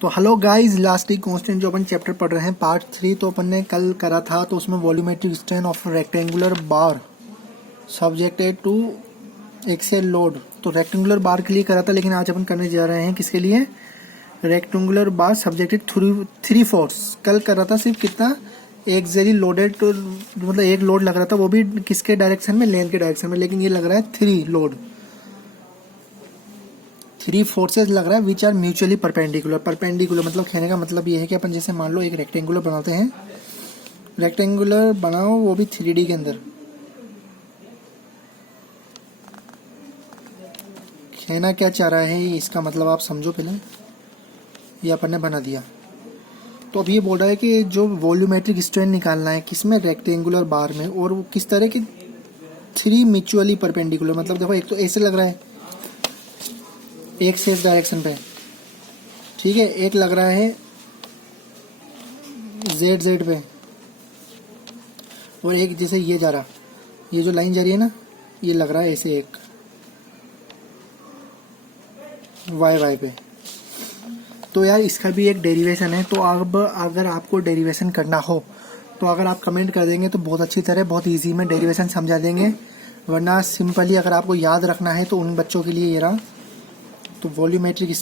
तो hello guys, last constant जो अपन chapter पढ़ रहे हैं पार्ट 3, तो अपन ने कल करा था। तो उसमें volumetric strain of rectangular bar subjected to axial load, तो रेक्टेंगुलर बार के लिए करा था। लेकिन आज अपन करने जा रहे हैं किसके लिए? Rectangular bar subjected three force. कल करा था सिर्फ कितना, एक जेरी लोडेड, तो मतलब एक लोड लग रहा था, वो भी किसके डायरेक्शन में, लेंथ के डायरेक्शन में। लेकिन ये लग रहा है थ्री फोर्सेस लग रहा है which are mutually perpendicular. Perpendicular मतलब कहने का मतलब ये है कि अपन जैसे मान लो एक रेक्टेंगुलर बनाते हैं, रेक्टेंगुलर बनाओ वो भी 3D के अंदर। कहना क्या चाह रहा है इसका मतलब आप समझो पहले। ये अपन ने बना दिया। तो अब ये बोल रहा है कि जो वॉल्यूमेट्रिक स्ट्रेन निकालना है किसमें, रेक्टेंगुलर बार में, और वो किस तरह की, 3 म्यूचुअली परपेंडिकुलर। मतलब देखो एक तो ऐसे लग रहा है एक से इस डायरेक्शन पे, ठीक है, एक लग रहा है जेड पे, और एक जैसे ये जा रहा, ये जो लाइन जा रही है ना, ये लग रहा है ऐसे एक वाई पे। तो यार इसका भी एक डेरिवेशन है। तो अब अगर आपको डेरिवेशन करना हो तो अगर आप कमेंट कर देंगे तो बहुत अच्छी तरह, बहुत इजी में डेरिवेशन समझा देंगे। वरना सिंपली अगर आपको याद रखना है तो उन बच्चों के लिए ये रहा। तो volumetric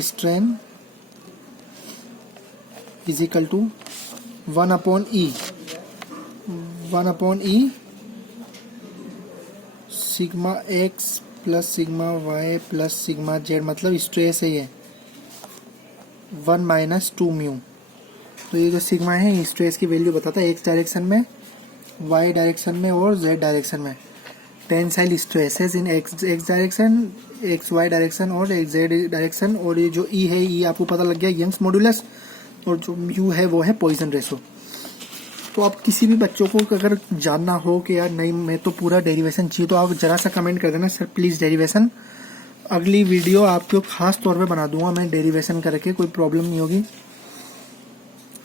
strain is equal to 1/E sigma X plus sigma Y plus sigma Z, मतलब स्ट्रेस है ये 1 - 2 म्यू। तो ये जो सिग्मा है स्ट्रेस की वैल्यू बताता है एक्स डायरेक्शन में, वाई डायरेक्शन में और जेड डायरेक्शन में। Tensile stresses in X direction, X Y direction और जेड डायरेक्शन। और ये जो ई है, ई आपको पता लग गया यंग्स मॉड्यूलस, और जो म्यू है वो है पॉइजन रेशो। तो आप किसी भी बच्चों को अगर जानना हो कि यार नहीं मैं तो पूरा डेरिवेशन चाहिए, तो आप जरा सा कमेंट कर देना सर प्लीज़ डेरिवेशन। अगली वीडियो आपको खास तौर पे बना दूंगा मैं डेरिवेशन करके, कोई प्रॉब्लम नहीं होगी।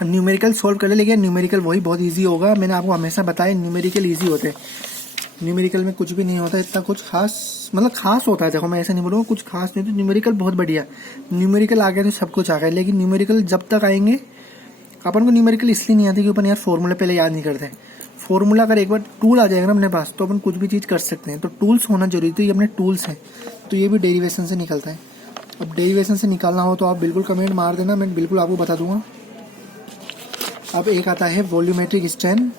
न्यूमेरिकल सॉल्व कर ले, लेकिन न्यूमेरिकल वही बहुत इजी होगा। मैंने आपको हमेशा बताया न्यूमेरिकल इजी होते हैं। न्यूमेरिकल में कुछ भी नहीं होता इतना कुछ खास, मतलब खास होता है। देखो मैं ऐसा नहीं बोलूँगा कुछ खास नहीं, तो न्यूमेरिकल बहुत बढ़िया। न्यूमेरिकल आ गया तो सब कुछ आ गया। लेकिन न्यूमेरिकल जब तक आएंगे, अपन को न्यूमेरिकल इसलिए नहीं आती कि अपन यार फॉर्मूला पहले याद नहीं करते। फॉर्मूला अगर एक बार टूल आ जाएगा ना अपने पास, तो अपन कुछ भी चीज़ कर सकते हैं। तो टूल्स होना जरूरी, तो ये अपने टूल्स हैं। तो ये भी डेरिवेशन से निकलता है। अब डेरिवेशन से निकालना हो तो आप बिल्कुल कमेंट मार देना, मैं बिल्कुल आपको बता दूंगा। अब एक आता है volumetric strain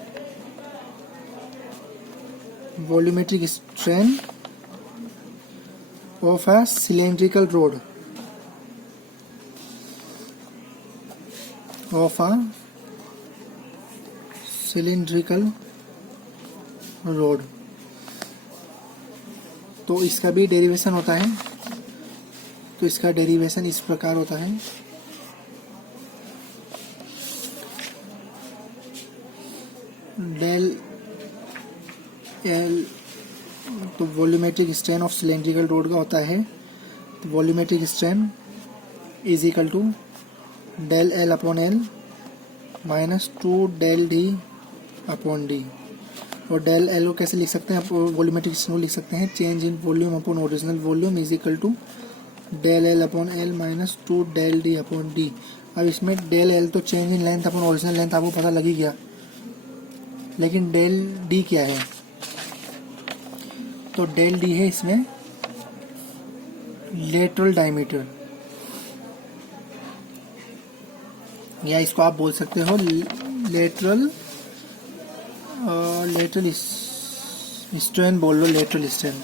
of a cylindrical road. तो इसका भी डेरिवेशन होता है। तो इसका डेरिवेशन इस प्रकार होता है, डेल एल। तो volumetric strain of cylindrical rod का होता है, तो volumetric strain is equal to del L upon L minus 2 del D upon D. और डेल एल को कैसे लिख सकते हैं, वॉल्यूमेट्रिक स्ट्रेन को लिख सकते हैं change in volume upon original volume is equal to del L upon L minus 2 del D upon D. अब इसमें डेल एल तो change in length upon original length आपको पता लग ही गया, लेकिन डेल डी क्या है? तो डेल डी है इसमें लेटरल डायमीटर, या इसको आप बोल सकते हो लेटरल स्ट्रेन बोल लो, लेटरल स्ट्रेन।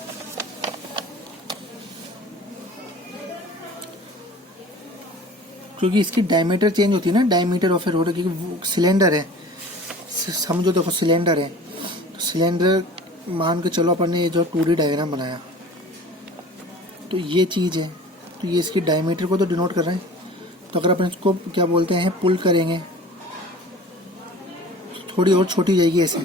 क्योंकि इसकी डायमीटर चेंज होती है ना, डायमीटर ऑफ ए रोड, क्योंकि सिलेंडर है, समझो देखो सिलेंडर है, तो सिलेंडर मान के चलो अपन ने ये जो 2D डायग्राम बनाया, तो ये चीज़ है, तो ये इसकी डायमीटर को तो डिनोट कर रहे हैं। तो अगर अपन इसको क्या बोलते हैं, पुल करेंगे तो थोड़ी और छोटी जाएगी ऐसे।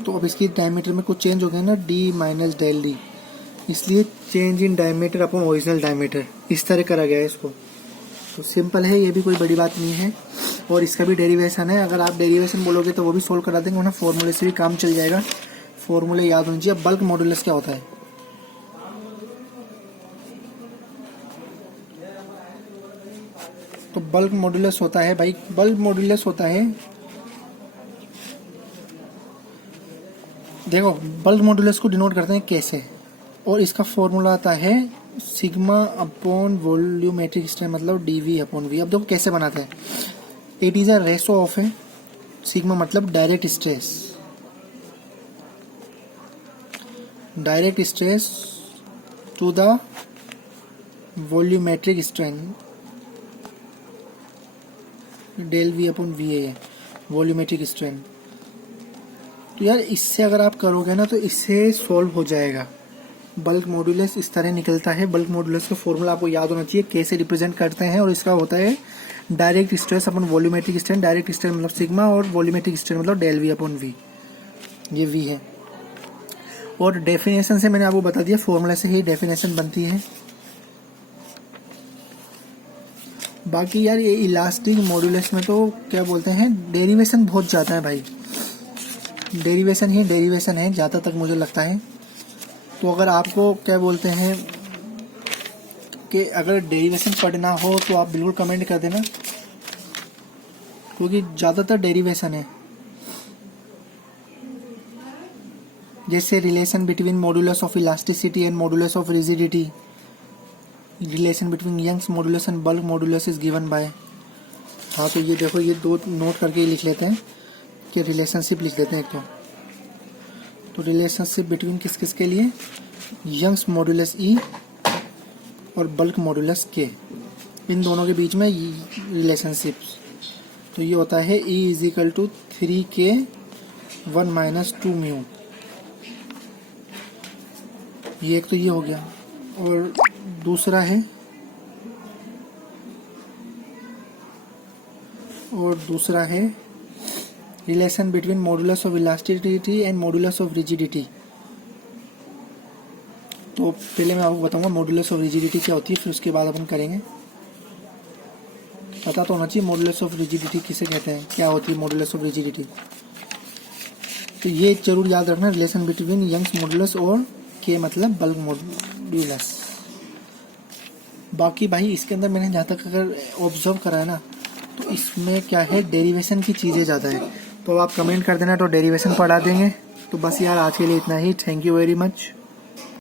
तो अब इसकी डायमीटर में कुछ चेंज हो गया ना, डी माइनस डेल डी, इसलिए change in diameter upon original diameter इस तरह करा गया है इसको। तो सिंपल है, ये भी कोई बड़ी बात नहीं है। और इसका भी डेरिवेशन है, अगर आप डेरिवेशन बोलोगे तो वो भी सोल्व करा देंगे, वरना फॉर्मूले से भी काम चल जाएगा। फॉर्मूले याद होनी चाहिए। बल्क मॉडुलस क्या होता है? तो बल्क मॉड्यूलस होता है भाई, बल्क मॉड्यूलस होता है, देखो बल्क मॉड्यूलस को डिनोट करते हैं कैसे, और इसका फॉर्मूला आता है सिग्मा अपॉन वॉल्यूमेट्रिक स्ट्रेन मतलब डीवी अपॉन वी। अब देखो कैसे बनाते हैं, it is a ratio of है, सिग्मा मतलब direct stress, direct stress to the volumetric strain, del V upon V है वॉल्यूमेट्रिक स्ट्रेन। तो यार इससे अगर आप करोगे ना तो इससे सॉल्व हो जाएगा। बल्क मॉड्यूलस इस तरह निकलता है, बल्क मॉड्यूलस का फॉर्मूला आपको याद होना चाहिए कैसे रिप्रेजेंट करते हैं, और इसका होता है डायरेक्ट स्ट्रेस अपन वॉल्यूमेट्रिक स्ट्रेन, डायरेक्ट स्ट्रेन मतलब सिग्मा और वॉल्यूमेट्रिक स्ट्रेन मतलब डेल वी अपॉन वी, ये वी है। और डेफिनेशन से मैंने आपको बता दिया, फॉर्मूला से ही डेफिनेशन बनती है। बाकी यार ये इलास्टिक मॉड्यूलस में तो क्या बोलते हैं, डेरिवेशन बहुत ज़्यादा है भाई, डेरिवेशन ही डेरिवेशन है ज़्यादा तक मुझे लगता है। तो अगर आपको क्या बोलते हैं कि अगर डेरिवेशन पढ़ना हो तो आप बिल्कुल कमेंट कर देना, क्योंकि ज़्यादातर डेरिवेशन है। जैसे relation between modulus of elasticity and modulus of rigidity, relation between Young's modulus and bulk modulus is given by. हाँ तो ये देखो, ये दो नोट करके लिख लेते हैं कि रिलेशनशिप लिख देते हैं एक तो रिलेशनशिप बिटवीन किस किस के लिए, यंग्स मॉड्यूलस ई और बल्क मॉड्यूलस के, इन दोनों के बीच में रिलेशनशिप। तो ये होता है E is equal to 3K 1 minus 2 mu, ये एक तो ये हो गया। और दूसरा है relation between modulus of elasticity and modulus of rigidity. तो पहले मैं आपको बताऊंगा मॉडुलस ऑफ रिजिडिटी क्या होती है, फिर उसके बाद अपन करेंगे। पता तो होना चाहिए मॉडुलस ऑफ रिजिडिटी किसे कहते हैं, क्या होती है मॉडुलस ऑफ रिजिडिटी। तो ये जरूर याद रखना, रिलेशन बिटवीन यंग्स मॉडुलस और के मतलब बल्क मॉडुलस। बाकी भाई इसके अंदर मैंने जहाँ तक अगर ऑब्जर्व करा है ना, तो इसमें क्या है, डेरिवेशन की चीज़ें ज़्यादा है। तो आप कमेंट कर देना तो डेरिवेशन पढ़ा देंगे। तो बस यार आज के लिए इतना ही, थैंक यू वेरी मच।